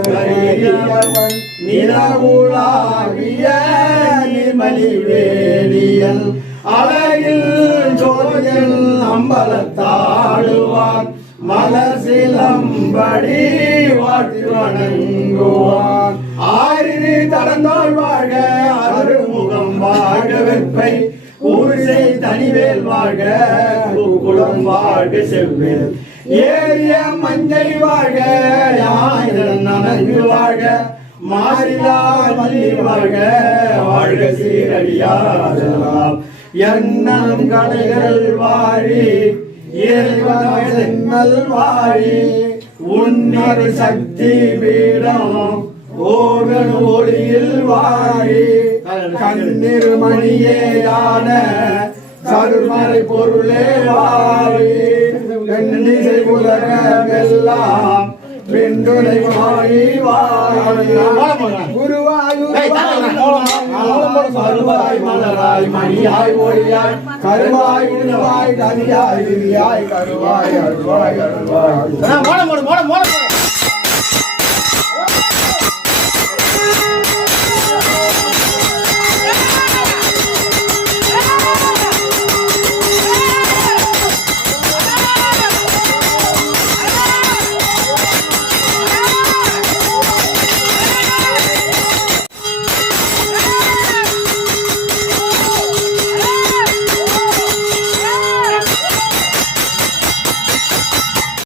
கரியவன் நிலவுலாவிய நிர்மலி அழகில் ஜோதியில் அம்பலத்தாடுவான். மலர் சிலம்படி வாழ்த்தி வணங்குவான் ஆயிரி தடந்தாள் வாழ்க அருமுகம் வாழ்க வெப்பை. ஊரிசை தனிவேல் வாழ்க குளம் வாழ்க செவ்வேல். ஏரிய மஞ்சள் மாறிலா மல்லி வாழ்க வாழ்க சீரடியாரெல்லாம் எண்ணம் கலைகள் வாழி இறைவனல் வாழி. உன்னர் சக்தி பீடம் ஓகன் ஒளியில் வாழி. கண்ணீர் மணியேயான கருமறை பொருளே வாழி. கண்ணிசை உலகமெல்லாம் கருவாய் மலராய் மணியாய் ஒளியாய். கருவாய் உருவாய் கனியாய் கருவாய் அருவாய் அருவாய்